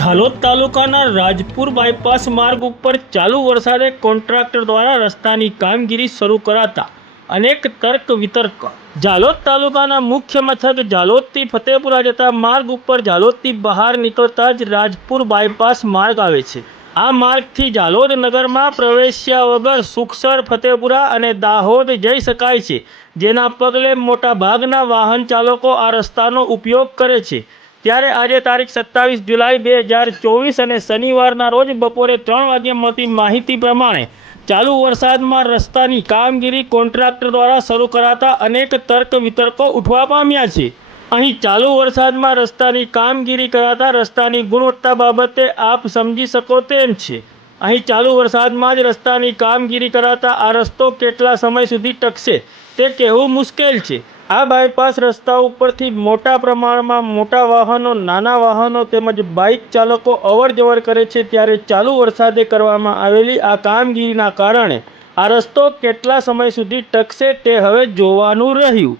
ઝાલોદ તાલુકાના રાજપુર બાયપાસ માર્ગ ઉપર ચાલુ વરસાદે કોન્ટ્રાક્ટર દ્વારા રસ્તાની કામગીરી શરૂ કરાતા અનેક તર્ક વિતર્ક। ઝાલોદ તાલુકાના મુખ્ય મથક ઝાલોદથી ફતેપુરા જતા માર્ગ ઉપર ઝાલોદથી બહાર નીકળતા જ રાજપુર બાયપાસ માર્ગ આવે છે। આ માર્ગથી ઝાલોદ નગરમાં પ્રવેશ્યા વગર સુખસર, ફતેપુરા અને દાહોદ જઈ શકાય છે, જેના પગલે મોટાભાગના વાહન ચાલકો આ રસ્તાનો ઉપયોગ કરે છે। ત્યારે આજે તારીખ 27 જુલાઈ 2024 અને શનિવારના રોજ બપોરે 3 વાગ્યે મળતી માહિતી પ્રમાણે ચાલુ વરસાદમાં રસ્તાની કામગીરી કોન્ટ્રાક્ટર દ્વારા શરૂ કરાતા અનેક તર્ક વિતર્કો ઉઠવા પામ્યા છે। અહીં ચાલુ વરસાદમાં રસ્તાની કામગીરી કરાતા રસ્તાની ગુણવત્તા બાબતે આપ સમજી શકો તેમ છે। અહીં ચાલુ વરસાદમાં જ રસ્તાની કામગીરી કરાતા આ રસ્તો કેટલા સમય સુધી ટકશે તે કહેવું મુશ્કેલ છે। આ બાયપાસ રસ્તા ઉપરથી મોટા પ્રમાણમાં મોટા વાહનો, નાના વાહનો તેમજ બાઇક ચાલકો અવરજવર કરે છે, ત્યારે ચાલુ વરસાદે કરવામાં આવેલી આ કામગીરીના કારણે આ રસ્તો કેટલા સમય સુધી ટકશે તે હવે જોવાનું રહ્યું।